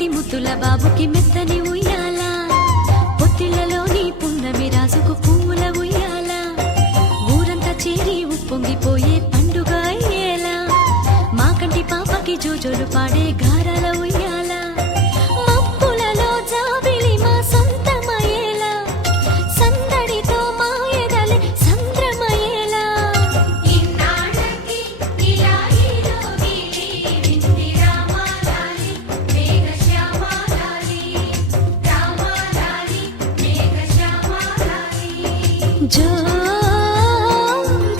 బొమ్మటి ముద్దుల బాబుకి మెత్తని ఉయ్యాల, పొత్తిళ్లలోని పున్నమి రాజుకు పువ్వుల ఉయ్యాల, ఊరంతా చేరి ఉప్పొంగిపోయే పండుగ అయ్యేలా, మా కంటి పాపకి జోజోలు పాడే గారాల ఉయ్యాల, మబ్బులలో జాబిలి మా సొంతమయ్యేలా, సందడితో మా ఎదలే సంద్రమయ్యేలా. జో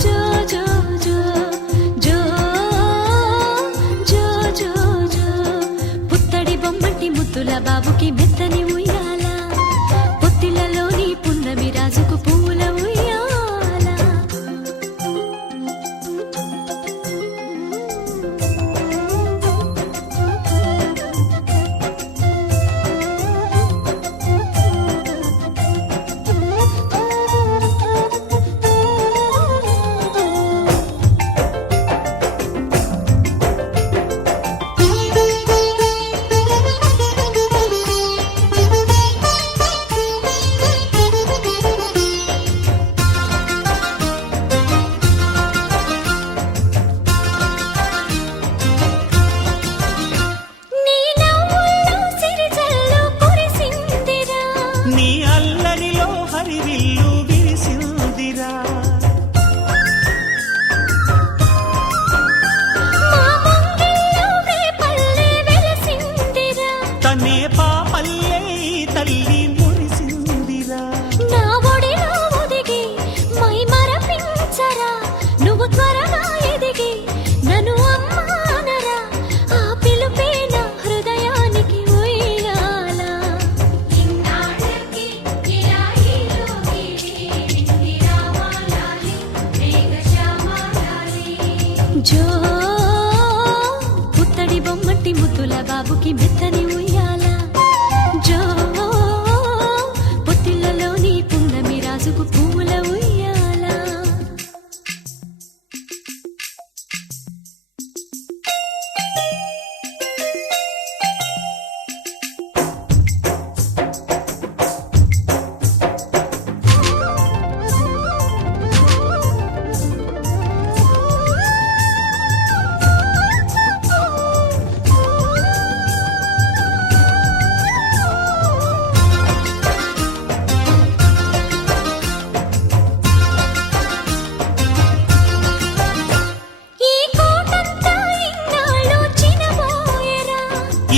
జో జో జో జో జో జో జో పుత్తడి బొమ్మటి ముద్దుల బాబుకి మెత్తని ఉయ్యాల, పొత్తిళ్లలోని పున్నమి రాజుకు పువ్వుల ఉయ్యాల. జో పుత్తడి బొమ్మటి ముద్దుల బాబుకి మెత్తని ఉయ్యాల, జో పొత్తిళ్లలోని పున్నమి రాజుకు పువ్వుల ఉయ్యాల.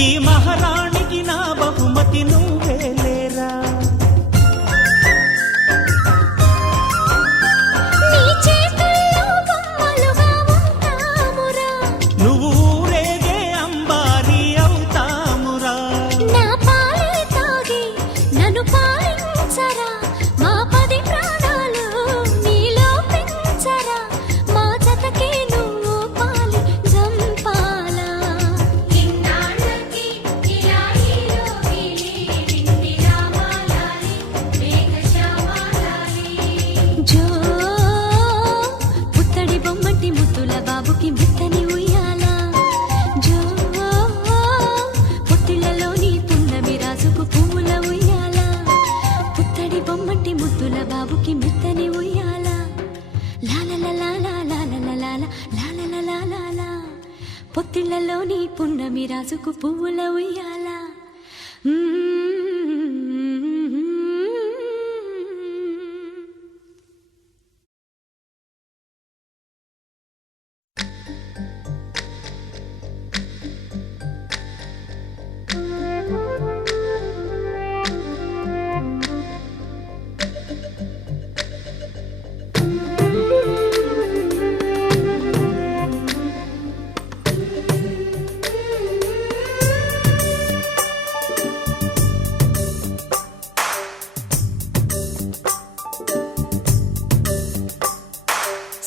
ఈ మహారాణికి నా బహుమతి నువ్వేలేరా, నీ చేతుల్లో బొమ్మలుగా ఉంటామురా, నువ్వు ఊరేగే అంబారి అవుతామురా, నా పాలే తాగి నన్ను పాలించరా, మా 10 ప్రాణాలు నీలో పెంచరా, మా జతకే నువ్వు పాలి జంపాలా. జో పుత్తడి బొమ్మటి ముద్దుల బాబుకి మెత్తని ఉయ్యాల, జో పొత్తిళ్లలోని పున్నమి రాజుకు పువ్వుల ఉయ్యాల, పుత్తడి బొమ్మటి ముద్దుల బాబుకి మెత్తని ఉయ్యాల, లాలలలాలా పొత్తిళ్లలోని పున్నమి రాజుకు పువ్వుల ఉయ్యాల.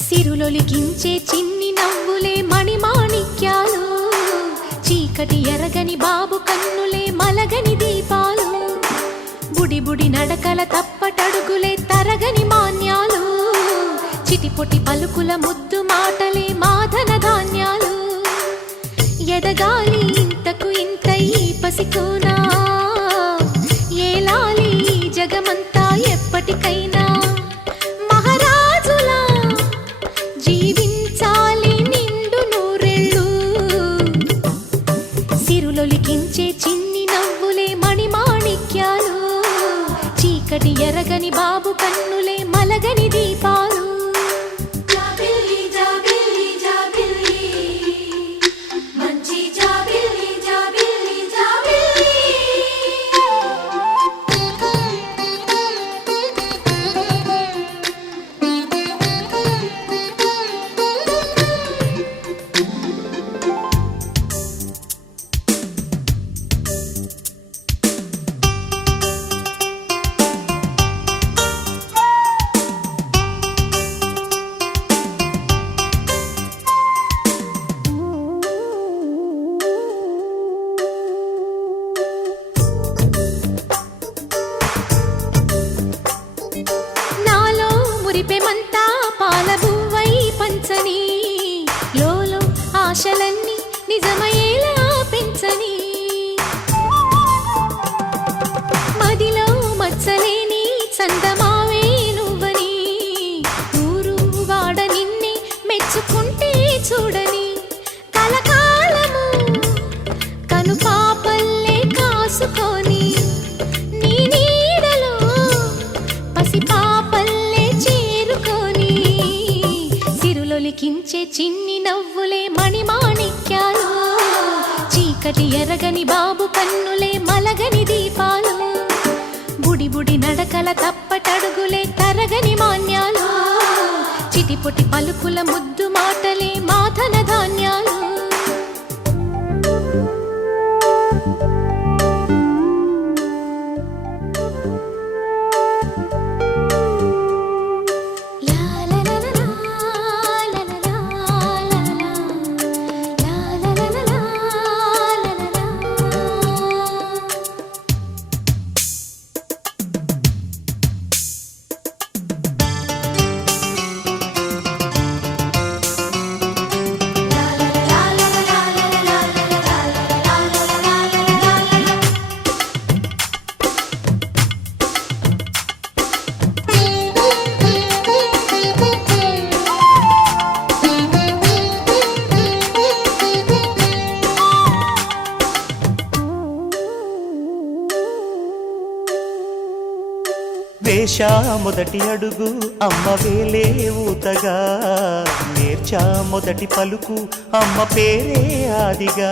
సిరులొలికించే చిన్ని నవ్వులే మణిమాణిక్యాలు, చీకటి ఎరగని బాబు కన్నులే మలగని దీపాలు, బుడి బుడి నడకల తప్పటడుగులే తరగని మాన్యాలు, చిటిపొటి పలుకుల ముద్దు మాటలే మాధన ధాన్యాలు, ఎదగాలి ఇంతకు ఇంత ఈ పసికోనా ఏలాలి జగమంతా ఎప్పటికైనా మహారాజులా జీవించాలి నిండు నూరెళ్ళు సిరులొలికించే చిన్ని నవ్వులే మణిమాణిక్యాలు చీకటి ఎరగని బాబు కన్నులే మలగని దీపాలు మురిపెమంతా పాలబువ్వై పంచని లోలో ఆశలన్నీ నిజమయ్యేలా పెంచని మదిలో మచ్చలేని చందమావే నువ్వని ఊరు వాడ నిన్నే మెచ్చుకుంటే చూడని కలకాలము కను పాపల్లే కాసుకొని నీ నీడలో పసిపాపల్లే లిఖించే చిన్ని నవ్వులే మణిమాణిక్యాలు చీకటి ఎరగని బాబు కన్నులే మలగని దీపాలు బుడి బుడి నడకల తప్పటడుగులే తరగని మాన్యాలు చిటిపొటి పలుకుల ముద్దు మాటలే మాధన ధాన్యాలు వేశా మొదటి అడుగు అమ్మ వేలే ఊతగా నేర్చా మొదటి పలుకు అమ్మ పేరే ఆదిగా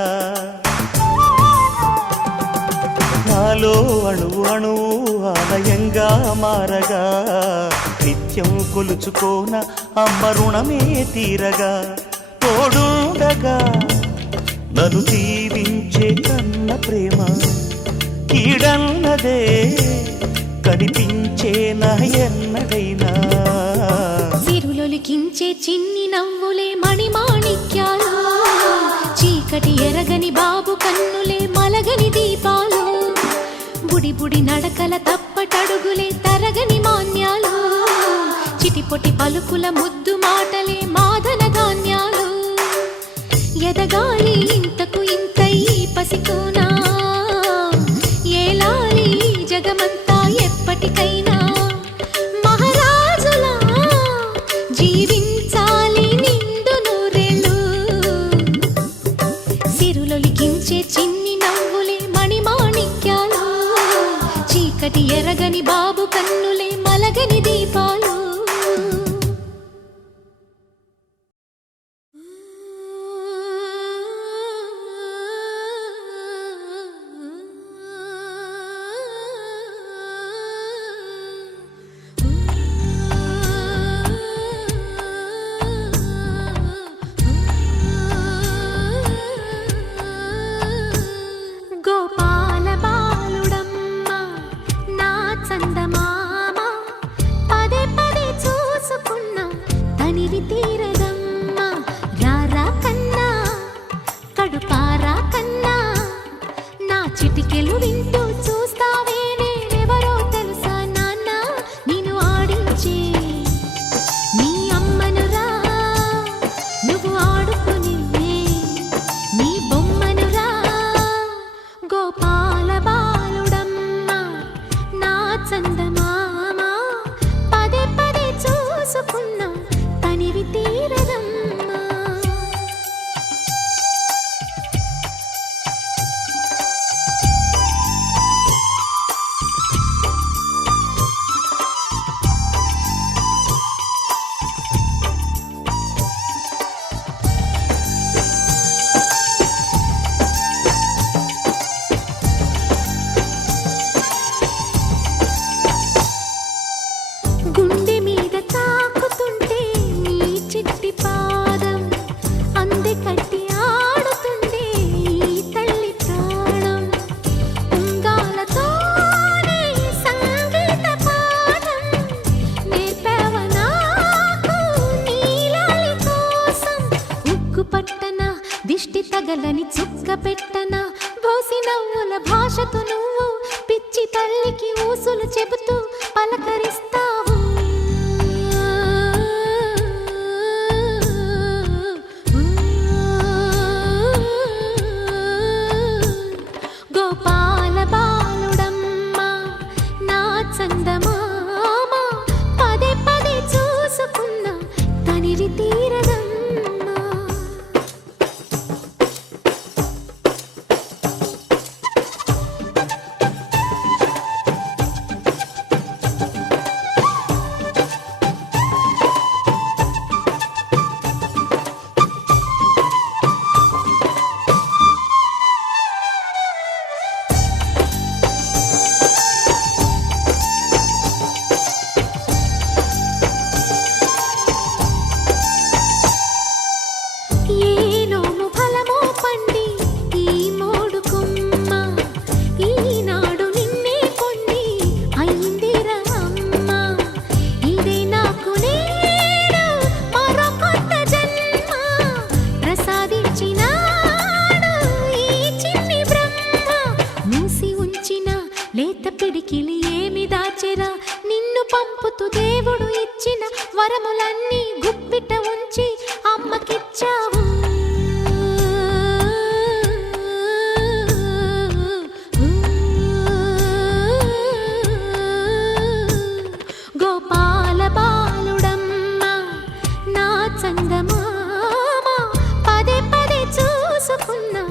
నాలో అణువు అణువు ఆలయంగా మారగా నిత్యం కొలుచుకోన అమ్మ రుణమే తీరగా తోడుండగా నన్ను దీవించే కన్న ప్రేమ కీడన్నదే కనిపించే ఎన్నడైనా సిరులొలికించే చిన్ని నవ్వులే మణిమాణిక్యాలు చీకటి ఎరగని బాబు కన్నులే మలగని దీపాలు బుడి బుడి నడకల తప్పటడుగులే తరగని మాన్యాలు చిటిపొటి పలుకుల ముద్దు మాటలే మాధన ధాన్యాలు ఎదగాలి ఇంతకు ఇంతై పసికోనా ఏలాలి జగమంతా ఎప్పటికైనా మహారాజులా జీవించాలి నిండు నూరెళ్ళు సిరులొలికించే చిన్ని నవ్వులే మణిమాణిక్యాలు చీకటి ఎరగని బాబు కన్నులే మలగని దీపాలు చిటికెలు వింటూ చూస్తావే నేనెవరో తెలుసా నాన్న నిన్ను ఆడించే నీ అమ్మనురా నువ్వు ఆడుకునే నీ బొమ్మనురా గోపా గోపాల బాలుడమ్మ నా చందమామ పదే పదే చూసుకున్నా తనివి తీరదమ్మా. గుండె మీద తాకుతుంటే నీ చిట్టి పాదం అందె కట్టి ఆడుతుండే ఈ తల్లి ప్రాణం. ఉంగాలతోనే సంగీత పాఠం నేర్పావ నాకు నీలాలి కోసం. ఉక్కు పట్టన దిష్టి తగలని చుక్క పెట్టన భోసి నవ్వుల భాషతో నువ్వు పిచ్చి తల్లికి ఊసులు చెబుతూ పలకరిస్తావు. గోపాల బాలుడమ్మ నా చందమామ పదే పదే చూసుకున్నా తనివి తీరదమ్మా. ఏ నోము ఫలమో పండి ఈ మోడు కొమ్మ ఈనాడు నిన్నే కొండి అయిందిరా అమ్మ. ఇదే నాకు నేడు మరో కొత్త జన్మ ప్రసాదించినాడు ఈ చిన్ని బ్రహ్మ. మూసి ఉంచిన లేత పిడికిలి ఏమి దాచెరా నిన్ను పంపుతూ దేవుడు ఇచ్చిన వరములన్నీ గుప్పిట ఉంచి అమ్మకిచ్చావు. గోపాల బాలుడమ్మ నా చందమామ పదే పదే చూసుకున్నా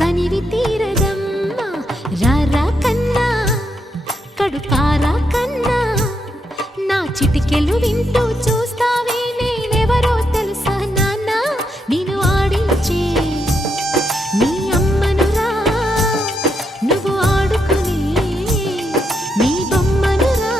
తనివి తీరదమ్మా. రారా కన్నా కడుపారా కన్నా నా చిటికెలు వింటూ చూస్తావే నేనెవరో తెలుసా నాన్న. నేను ఆడించే నీ అమ్మనురా నువ్వు ఆడుకునే నీ బొమ్మనురా.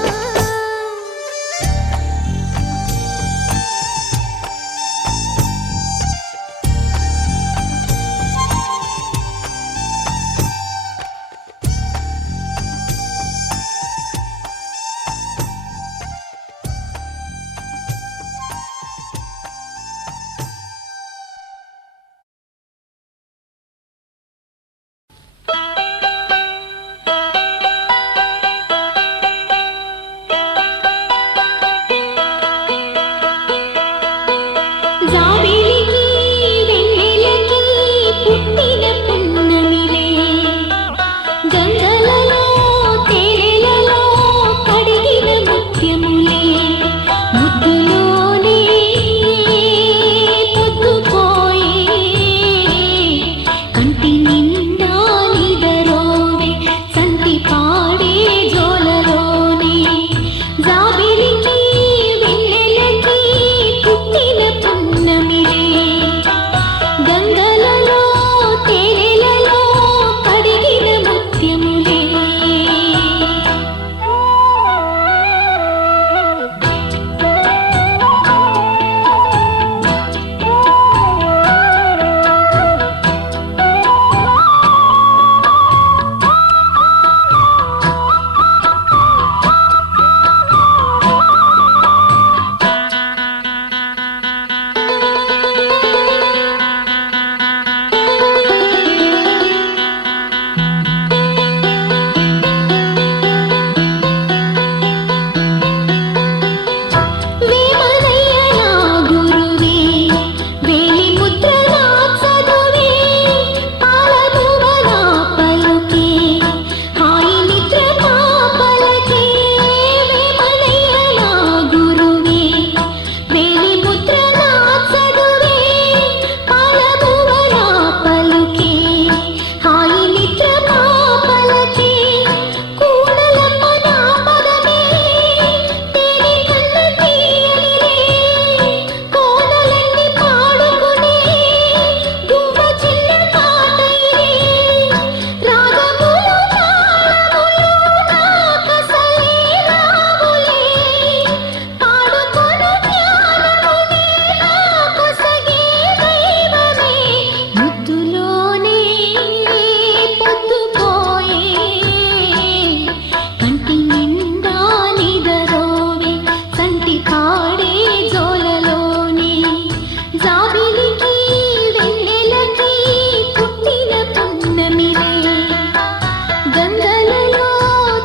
గంగలలో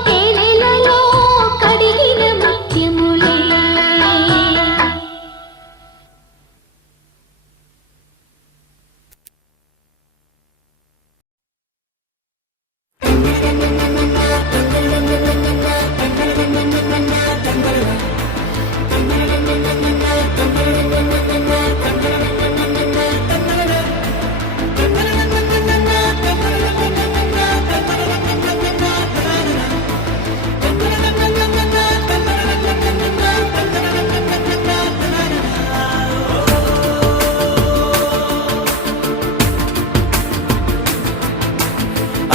తేనెలలో కడిగిన ముత్యములే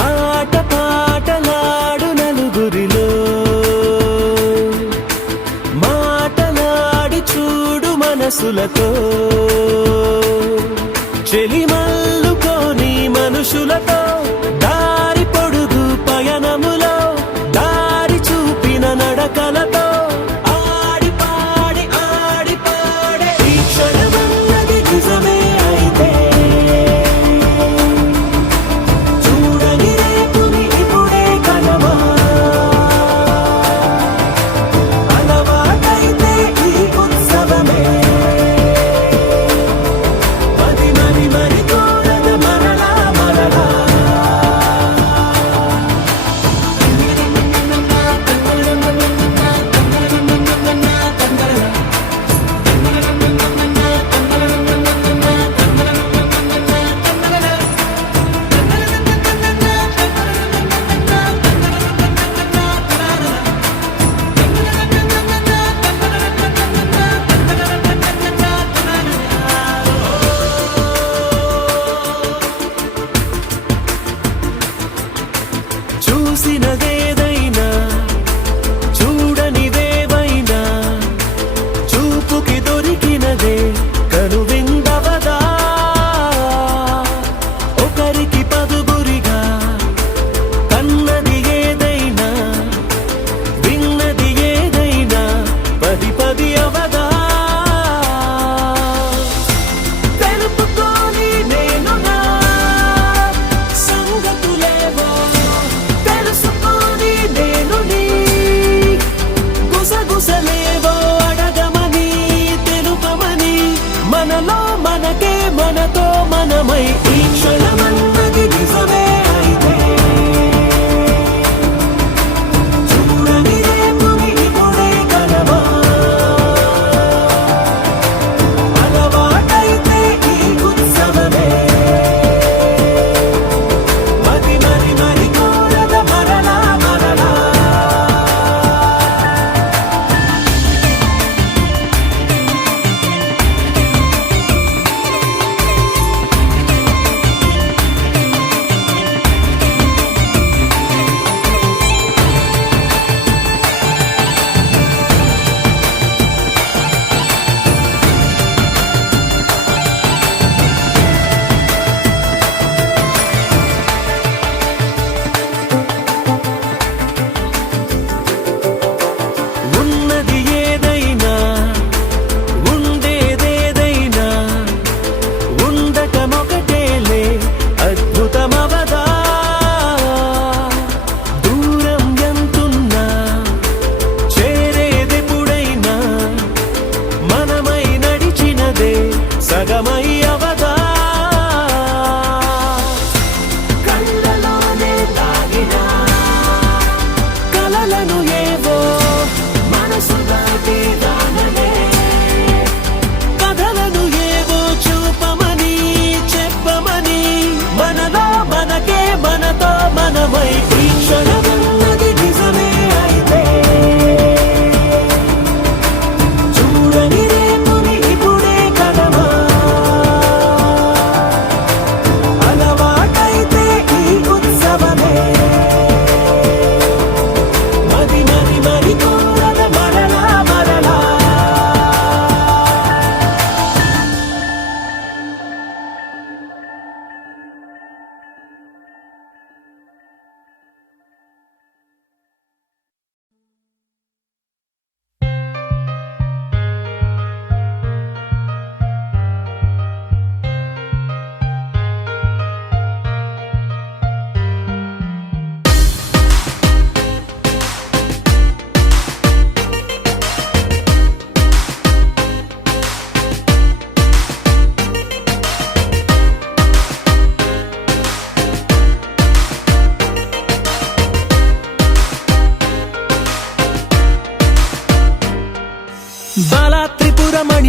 ఆట పాటలాడు నలుగురిలో మాటలాడి చూడు మనసులతో చెలిమల్లుకోని మనుషులతో దారి పొడుగు పయనములో దారి చూపిన నడకలతో ఆడి పాడి ఈ క్షణమన్నది నిజమే అయితే చూడని రేపుని ఇప్పుడే కనమా అలవాటైతే ఈ ఉత్సవమే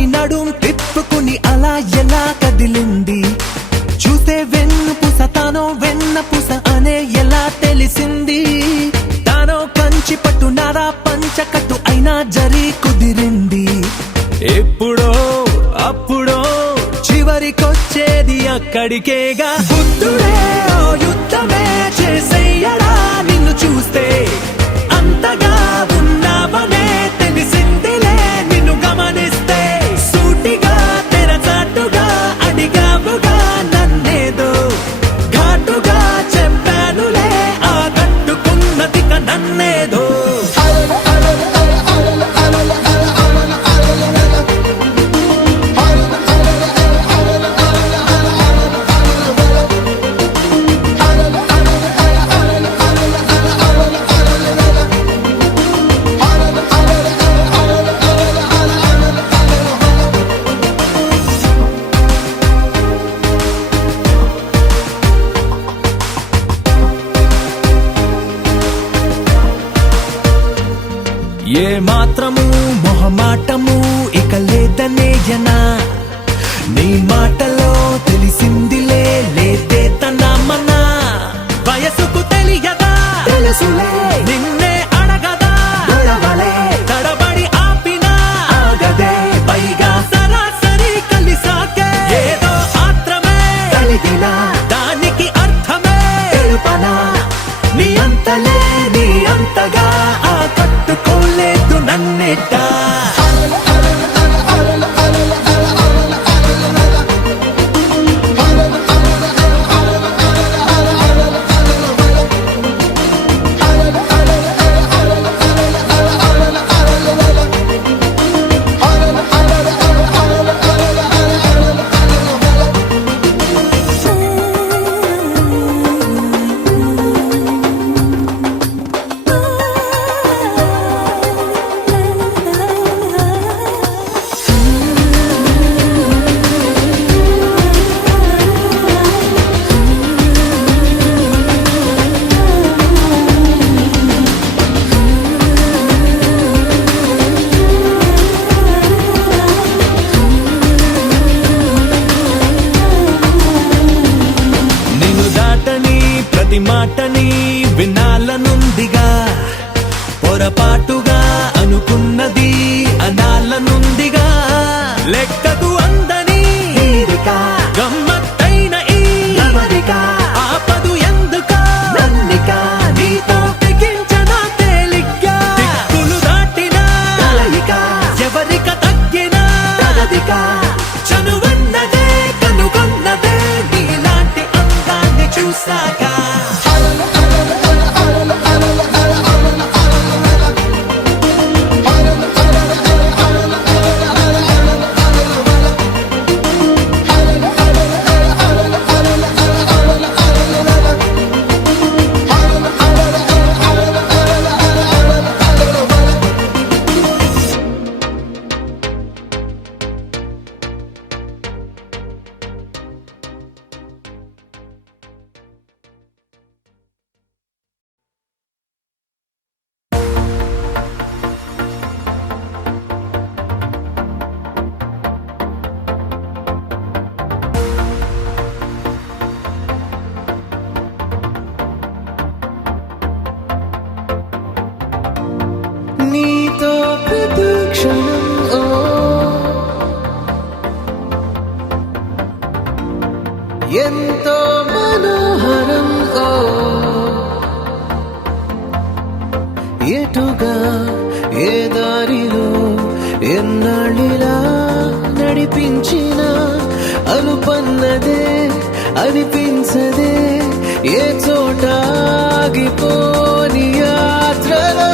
పట్టుకుని నడుం తిప్పుకుని అలా ఎలా కదిలింది చూస్తే వెన్నుపూస తానో వెన్నపూస అనే ఎలా తెలిసింది తానో కంచి పట్టు నారా పంచకట్టు అయినా జరి కుదిరింది ఎప్పుడో అప్పుడో చివరికొచ్చేది అక్కడికేగా బుద్ధుడే ఓ యుద్ధమే చేసేయడా నిన్ను చూస్తే అంతగా ఉన్నావనే తెలిసిందిలే నిన్ను గమనిస్తే సూటిగా తెరచాటుగా అడిగావుగా నన్నేదో ఘాటుగా చెప్పానులే ఆ కట్టుకున్నదిక నన్నేదో ఏ మాత్రము మొహమాటము ఇక లేదనేయనా నీ మాటలో తెలిసిందిలే లేదే తన మన వయసుకు తెలియదా తెలుసులే నిన్నే అడగదా గొడవలే తడబడి ఆపినా ఆగదే పైగా సరాసరి కలిసాకే ఏదో ఆత్రమే కలిగినా దానికి అర్థమే తెలుపనా నీ అంతలే నీ అంతగా ఆ కట్టుకోలేదు నన్నేట ప్రతి మాటని వినాలనుందిగా పొరపాటుగా అనుకున్నది అనాలనుందిగా లెక్కకు అందని గమ్మత్తైన ఈ ఆపదు ఎందుక నన్నిక నీతో తెగించనా తేలిగ్గా దిక్కులు దాటినా ఎవరిక తగ్గినా చనువన్నదే కనుగొన్నదే నీలాంటి అందాన్ని చూసాక నీతో ప్రతి క్షణం ఎంతో మనోహరం ఎటుగా ఏ దారిలో ఎన్నాళ్ళిలా నడిపించిన అనుపన్నదే అనిపించదే ఏ చోట ఆగిపోని యాత్రలో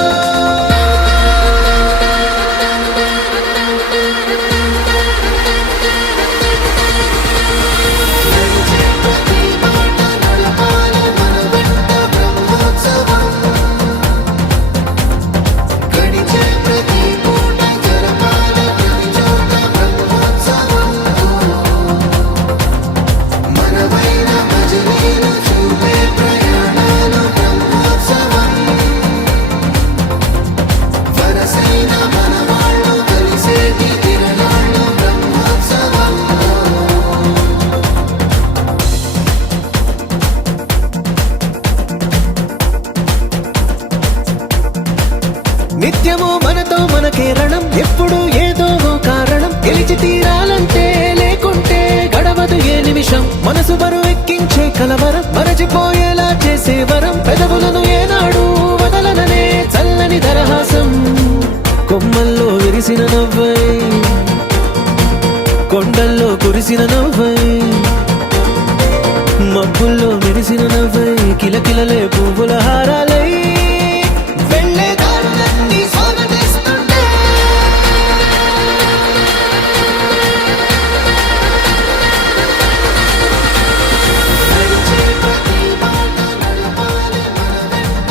నిత్యము మనతో మనకే రణం, ఎప్పుడు ఏదో ఓ కారణం. గెలిచి తీరాలంటే లేకుంటే గడవదు ఏ నిమిషం. మనసు బరువు ఎక్కించే కలవరం, మరచిపోయేలా చేసే వరం. పెదవులను ఏనాడు వదలననే చల్లని దరహాసం. కొమ్మల్లో విరిసిన నవ్వై, కొండల్లో కురిసిన నవ్వై, మబ్బుల్లో మెరిసిన నవ్వై, కిలకిలలే పువ్వుల హారాలై వెళ్ళే దారులన్నీ స్వాగతిస్తుంటే. నడిచే ప్రతి మాట నడపాలి మన వెంట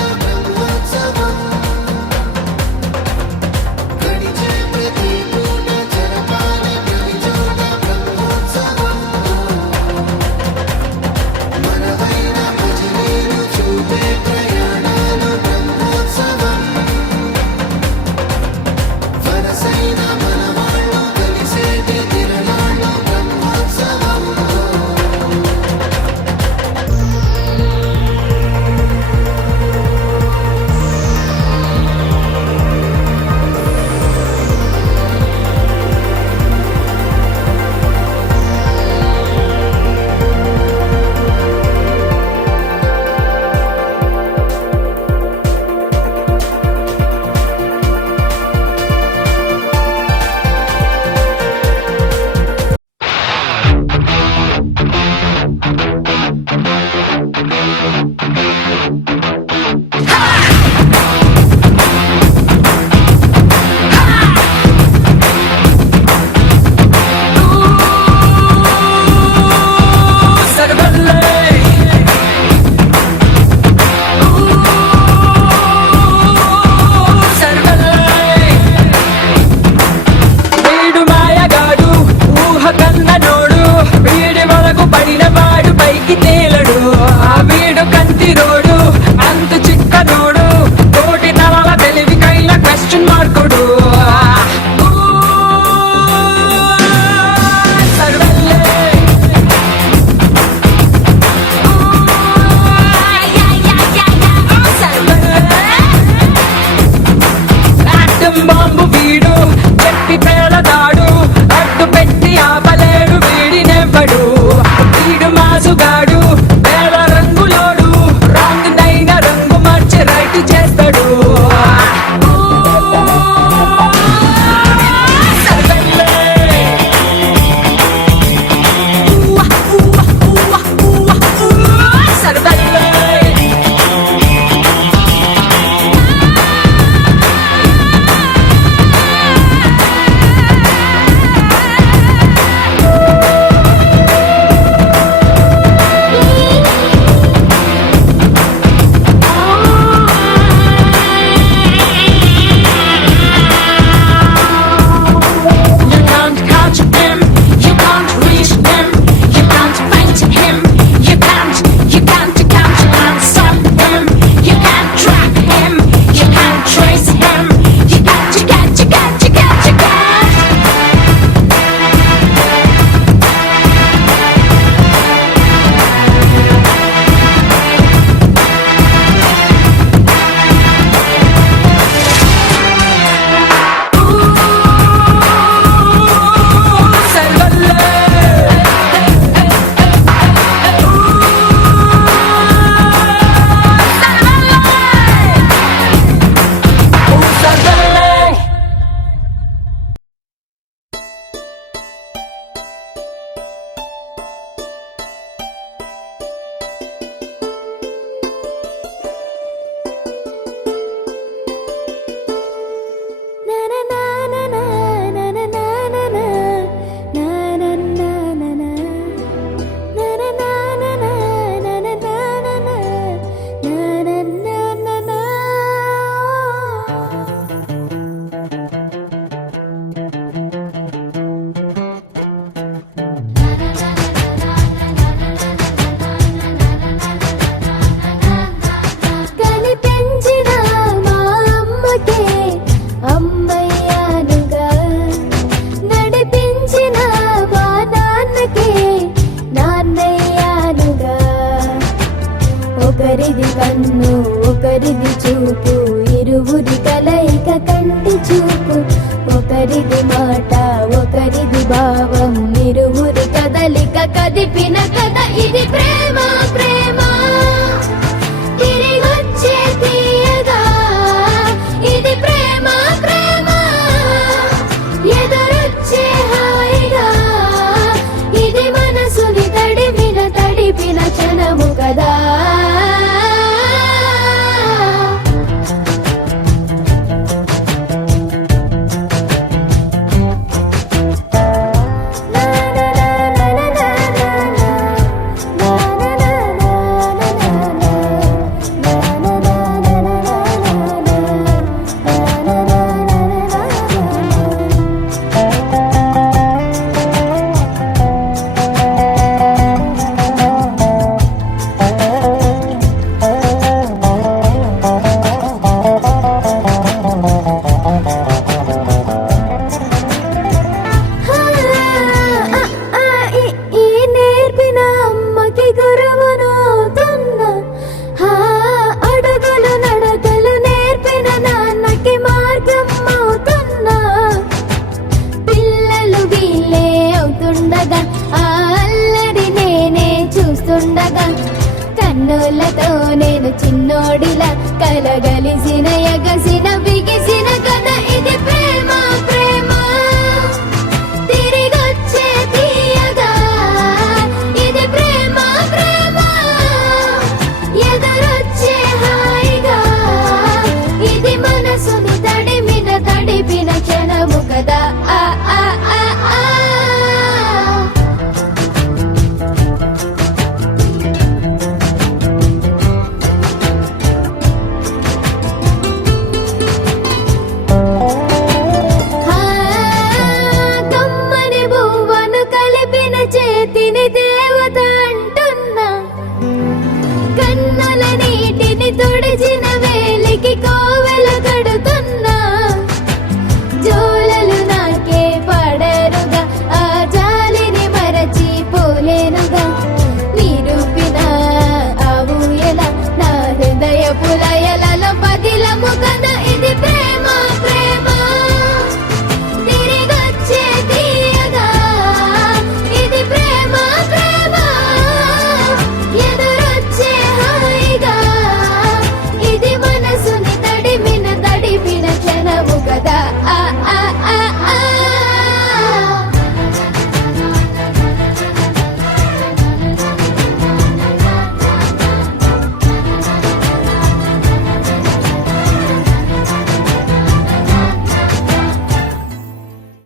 ఇది ప్రేమ ప్రేమ తిరిగొచ్చే తీయగా ఇది ప్రేమ ప్రేమ ఎదురొచ్చే హాయిగా ఇది మనసుని తడిపిన క్షణము కదా కన్నులతో నేను చిన్నోడిలా కలగలిసిన ఎగసిన బిగిసిన కథ ఇది ప్రేమ